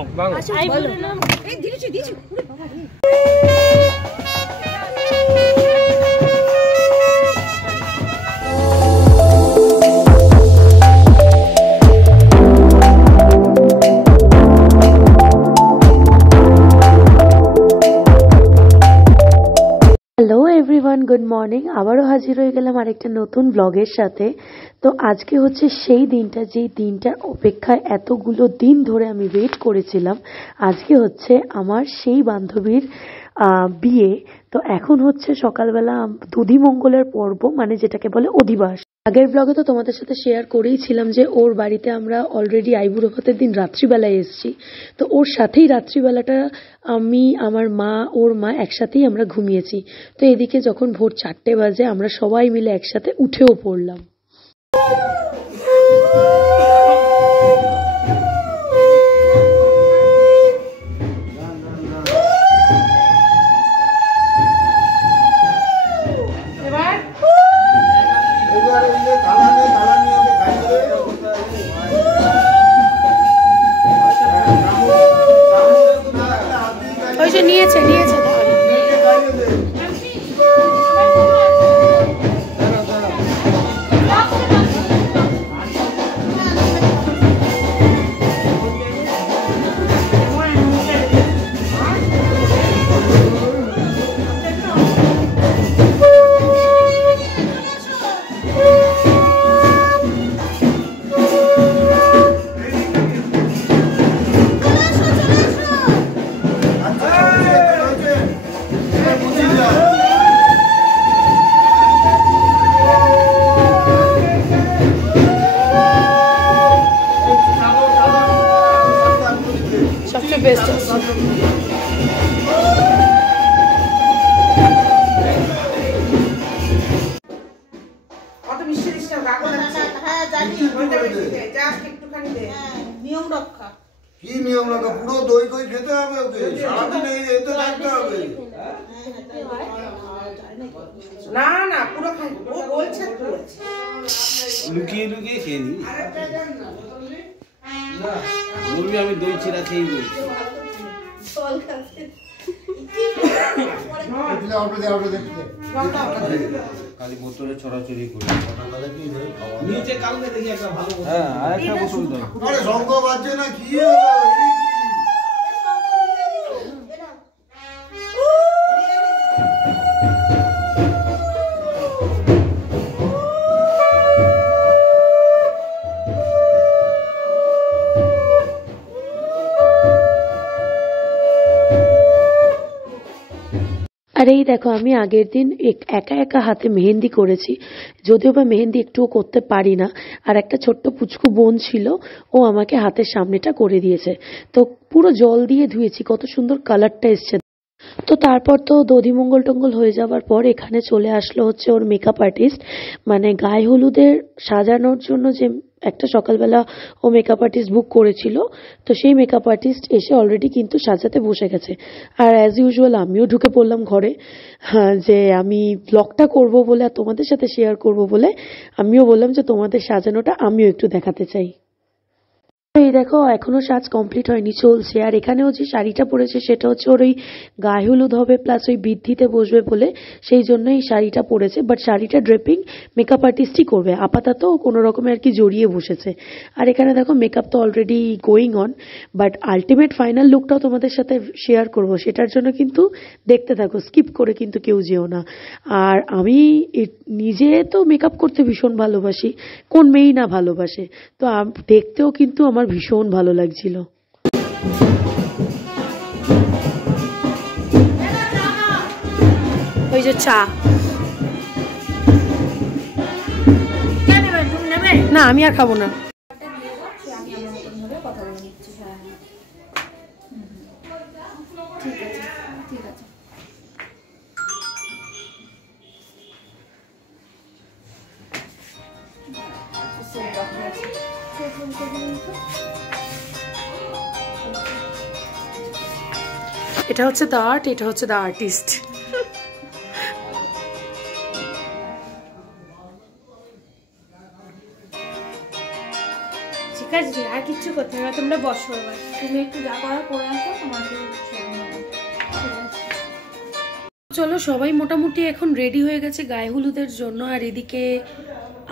Hello everyone, good morning. আবারও হাজির হয়ে গেলাম আরেকটা নতুন ব্লগের সাথে। তো আজকে হচ্ছে সেই দিনটা, যেই দিনটার অপেক্ষায় এতগুলো দিন ধরে আমি ওয়েট করেছিলাম। আজকে হচ্ছে আমার সেই বান্ধবীর বিয়ে। তো এখন হচ্ছে সকালবেলা দধিমঙ্গলের পর্ব, মানে যেটাকে বলে অধিবাস। আগের ব্লগে তো তোমাদের সাথে শেয়ার করেইছিলাম যে ওর বাড়িতে আমরা অলরেডি আইবুড়ো ভাতের দিন রাত্রিবেলায় এসেছি। তো ওর সাথেই রাত্রিবেলাটা আমি, আমার মা, ওর মা একসাথেই আমরা ঘুমিয়েছি। তো এদিকে যখন ভোর 4টে বাজে আমরা সবাই মিলে একসাথে উঠেও পড়লাম। নিয়েছে সবচেয়ে বেস্ট। নিয়ম রক্ষা কি নিয়ম রক্ষা? পুরো দই কই খেতে হবে ওকে, সারাদিন এই তো থাকতে হবে। না না পুরো খাই, ও বলছে লুকিয়ে লুকিয়ে খেয়ে নি। বলবি আমি দই চিরা খেয়ে বলছি। খালি বোতলে ছড়াছড়ি করি। নিচে কালকে দেখি একটা ভালো বোতল। হ্যাঁ, আরেকটা বোতল দাও। আরে শঙ্খ বাজছে না কি? আর এই দেখো, আমি আগের দিন একা একা হাতে মেহেন্দি করেছি, যদিও বা মেহেন্দি একটুও করতে পারি না। আর একটা ছোট্ট পুচকু বোন ছিল, ও আমাকে হাতের সামনেটা করে দিয়েছে। তো পুরো জল দিয়ে ধুয়েছি, কত সুন্দর কালারটা এসছে। তো তারপর তো দধিমঙ্গল টঙ্গল হয়ে যাওয়ার পর এখানে চলে আসলো হচ্ছে ওর মেকআপ আর্টিস্ট, মানে গায়ে হলুদের সাজানোর জন্য যে একটা সকালবেলা ও মেকআপ আর্টিস্ট বুক করেছিল। তো সেই মেকআপ আর্টিস্ট এসে অলরেডি কিন্তু সাজাতে বসে গেছে। আর অ্যাজ ইউজুয়াল আমিও ঢুকে পড়লাম ঘরে, যে আমি ব্লগটা করব বলে আর তোমাদের সাথে শেয়ার করব বলে আমিও বললাম যে তোমাদের সাজানোটা আমিও একটু দেখাতে চাই। এই দেখো, এখনো সাজ কমপ্লিট হয়নি, চলছে। আর এখানেও যে শাড়িটা পরেছে সেটা হচ্ছে ওর ওই গায়ে হলুদ হবে প্লাস ওই বৃদ্ধিতে বসবে বলে সেই জন্য এই শাড়িটা পরেছে। বাট শাড়িটা ড্রেপিং মেকআপ আর্টিস্টই করবে, আপাতত কোনো রকমে আর কি জড়িয়ে বসেছে। আর এখানে দেখো মেকআপ তো already going on, but ultimate final লুকটাও তোমাদের সাথে শেয়ার করব, সেটার জন্য কিন্তু দেখতে থাকো, স্কিপ করে কিন্তু কেউ যেও না। আর আমি নিজে তো মেকআপ করতে ভীষণ ভালোবাসি, কোন মেয়েই না ভালোবাসে। তো দেখতেও কিন্তু আমার ভীষণ ভালো লাগছিল। ওই যে চা না, আমি আর খাবো না। এটা হচ্ছে দ্য আর্ট, এটা হচ্ছে দ্য আর্টিস্ট। ঠিক আছে, আর কিচ্ছু করতে হবে না, তোমরা বসো এবার। তুমি একটু যা করার করে আসো, তোমাকে চলো, সবাই মোটামুটি এখন রেডি হয়ে গেছে গায়ে হলুদের জন্য। আর এদিকে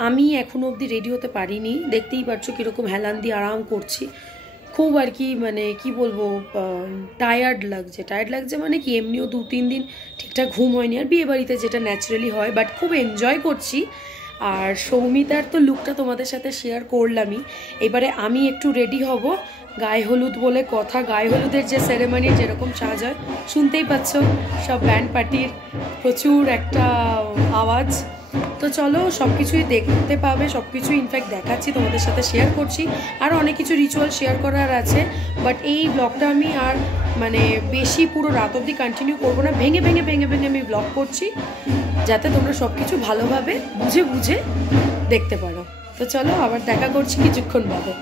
আমি এখনো অবধি রেডি হতে পারিনি, দেখতেই পাচ্ছ কিরকম হেলান দিয়ে আরাম করছি। খুব আর কি মানে কি বলবো, টায়ার্ড লাগছে মানে কি, এমনিও 2-3 দিন ঠিকঠাক ঘুম হয়নি, আর বিয়ে বাড়িতে যেটা ন্যাচারালি হয়, বাট খুব এনজয় করছি। আর সৌমিতার তো লুকটা তোমাদের সাথে শেয়ার করলামই। এবারে আমি একটু রেডি হব, গায়ে হলুদ বলে কথা, গায়ে হলুদের যে সেরেমনি যেরকম সাজ হয় শুনতেই পাচ্ছ, সব ব্যান্ড পার্টির প্রচুর একটা আওয়াজ। তো চলো, সব কিছুই দেখতে পাবে, সব কিছুই ইনফ্যাক্ট দেখাচ্ছি, তোমাদের সাথে শেয়ার করছি। আর অনেক কিছু রিচুয়াল শেয়ার করার আছে, বাট এই ব্লগটা আমি আর মানে বেশি পুরো রাত অবধি কন্টিনিউ করবো না, ভেঙে আমি ব্লগ করছি, যাতে তোমরা সব কিছু ভালোভাবে বুঝে দেখতে পারো। তো চলো, আবার দেখা করছি কিছুক্ষণ বাদে।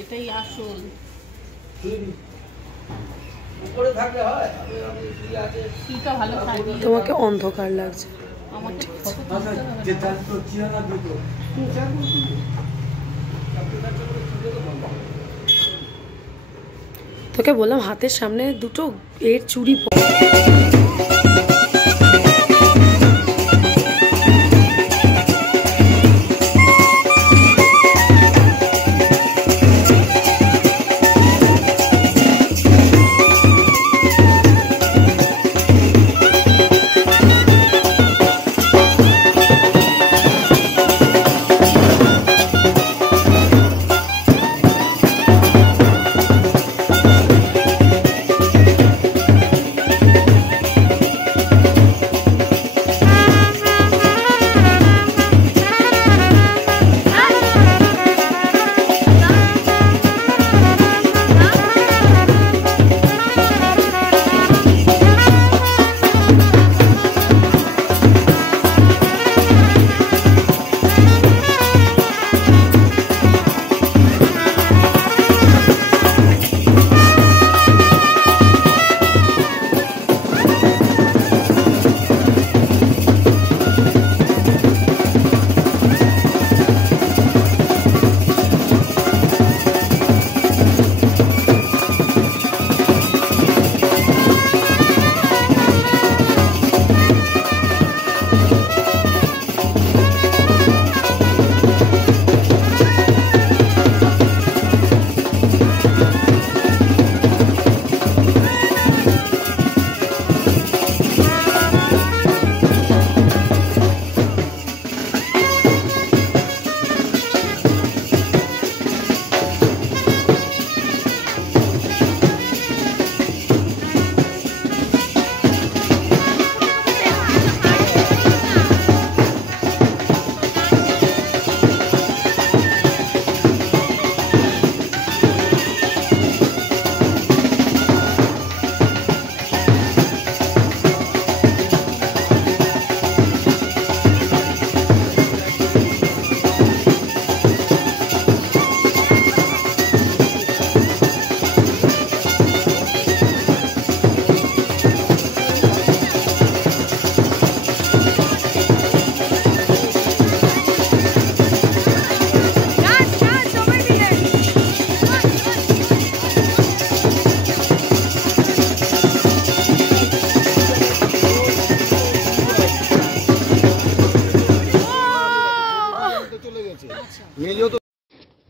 এটাই আসল। তোমাকে অন্ধকার লাগছে, তোকে বললাম হাতের সামনে দুটো এর চুড়ি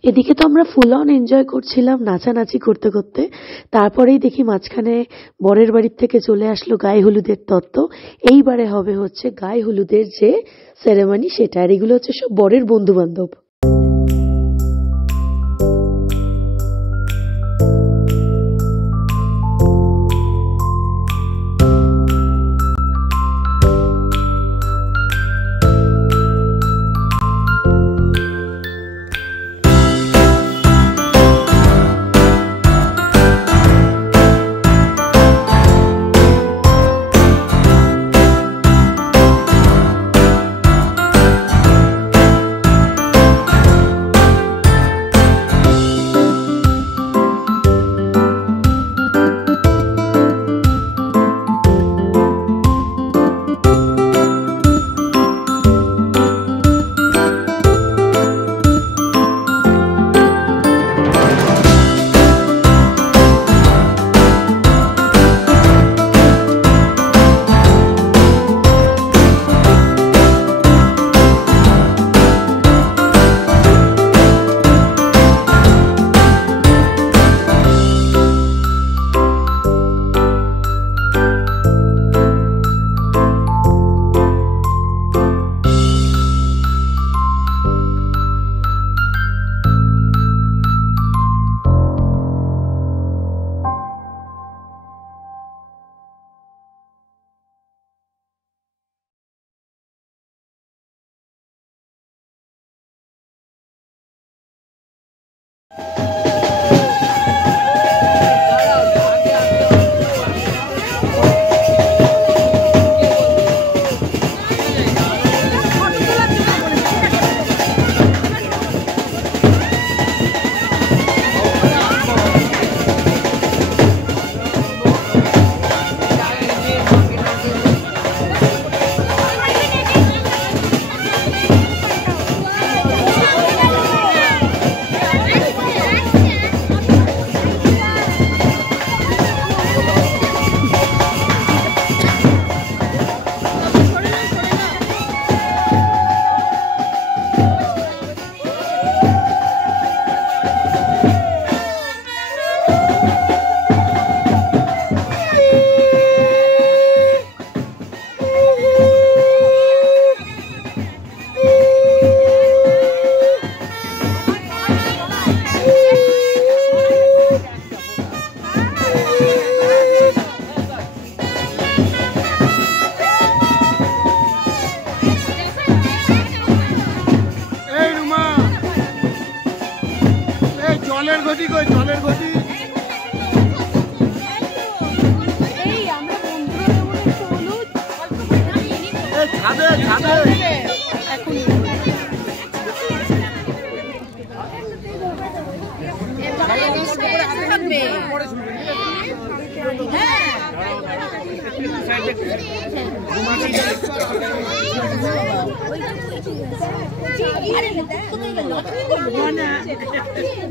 এদিকে তো আমরা ফুল অন এনজয় করছিলাম নাচানাচি করতে করতে। তারপরেই দেখি মাঝখানে বরের বাড়ির থেকে চলে আসলো গায়ে হলুদের তত্ত্ব। এইবারে হবে হচ্ছে গায়ে হলুদের যে সেরেমনি সেটা, আর এগুলো হচ্ছে সব বরের বন্ধু বান্ধব।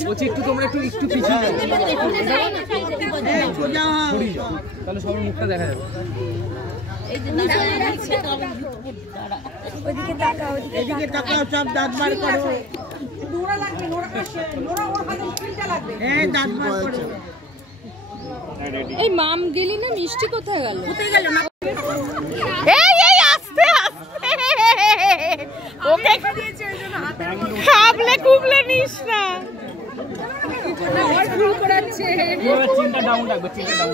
বলছি একটু তোমরা একটু পিছিয়ে তাহলে সবার মুখটা দেখা যাবে। এদিকে তাকাও, সব দাঁত বার করো। হ্যাঁ, দাঁত বার করো। এই মাম গেলি না, মিষ্টি কোথায় গেল? কোথায় গেল না? এই আস্তে আস্তে ওকে খাবলে কুবলে নিস না। ভুল করাচ্ছে। চিন্তা ডাউন রাখবে, চিন্তা ডাউন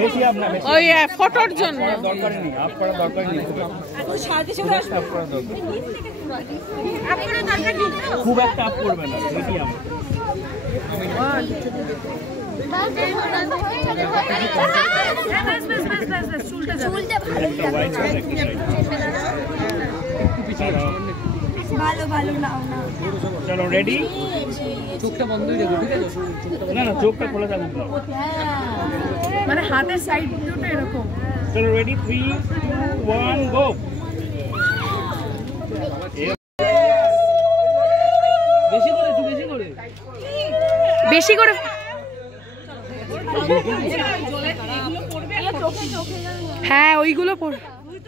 বেশি আপনার ওই ফটোর জন্য দরকার নেই, আপ করার দরকার নেই, খুব একটা আপ করবে না, মিডিয়াম। চলো রেডি, চোখটা বন্ধই রেখো, ঠিক আছে? না না, চোখটা খোলা থাকুক না, মানে হাতের সাইড দুটো এরকম। চলো রেডি, 3, 2, 1 গো। বেশি করে, একটু বেশি করে, বেশি করে। হ্যাঁ ওইগুলো পড়।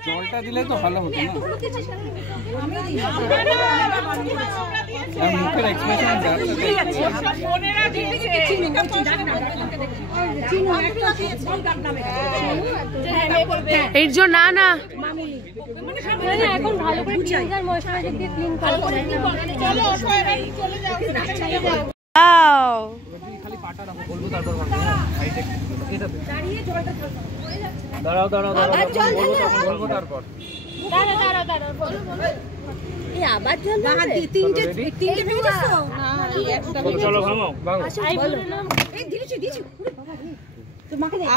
জলটা দিলে তো ভালো হতো না, মুখের এক্সপ্রেশন এর জন্য না না এখন ভালো করে ক্লিনজার ময়শ্চারাইজার দিয়ে ক্লিন করো। খালি পাটা রাখো, বলবো তারপর দাঁড়াও দাঁড়াও দাঁড়াও, বলবো তারপর। আবার জল তিনটে চলো ভাঙো ভাঙো।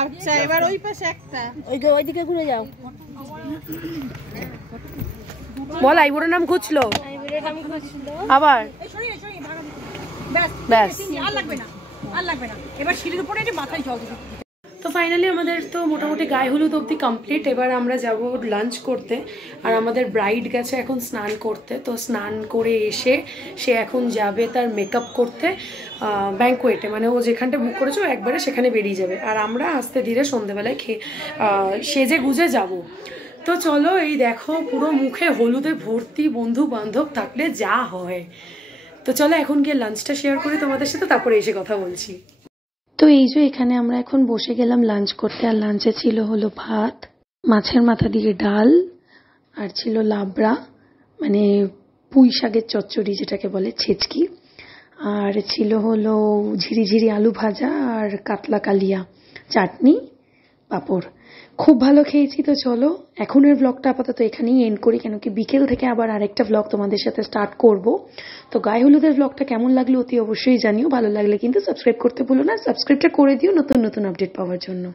আচ্ছা, এবার ওই পাশে একটা। ওইদিকে ঘুরে যাও। বল আইবুড়োর নাম খুঁজলো আবার। ব্যাস আর লাগবে না, আর লাগবে না। এবার সিঁড়ির উপরে একটু মাথায় জল দিতে। তো ফাইনালি আমাদের তো মোটামুটি গায়ে হলুদ অবধি কমপ্লিট। এবার আমরা যাব লাঞ্চ করতে। আর আমাদের ব্রাইড গেছে এখন স্নান করতে। তো স্নান করে এসে সে এখন যাবে তার মেকআপ করতে ব্যাঙ্কোয়েটে, মানে ও যেখানটা বুক করেছে ও একবারে সেখানে বেরিয়ে যাবে। আর আমরা আস্তে ধীরে সন্ধেবেলায় সেজে গুজে যাব। তো চলো, এই দেখো পুরো মুখে হলুদে ভর্তি, বন্ধু বান্ধব থাকলে যা হয়। তো চলো এখন গিয়ে লাঞ্চটা শেয়ার করি তোমাদের সাথে, তারপরে এসে কথা বলছি। তো এই যে এখানে আমরা এখন বসে গেলাম লাঞ্চ করতে। আর লাঞ্চে ছিল হলো ভাত, মাছের মাথা দিয়ে ডাল, আর ছিল লাবড়া মানে পুঁই শাকের চচ্চড়ি যেটাকে বলে ছেচকি, আর ছিল হলো ঝিরিঝিরি আলু ভাজা আর কাতলা কালিয়া, চাটনি, পাঁপড়। খুব ভালো খেয়েছি। তো চলো এখনের ব্লগটা আপাতত এখানেই এন্ড করি, কেন কি বিকেল থেকে আবার আরেকটা ব্লগ তোমাদের সাথে স্টার্ট করব। তো গায়ে হলুদের ব্লগটা কেমন লাগলো অতি অবশ্যই জানিও। ভালো লাগলে কিন্তু সাবস্ক্রাইব করতে ভুলো না, সাবস্ক্রাইবটা করে দিও নতুন নতুন আপডেট পাওয়ার জন্য।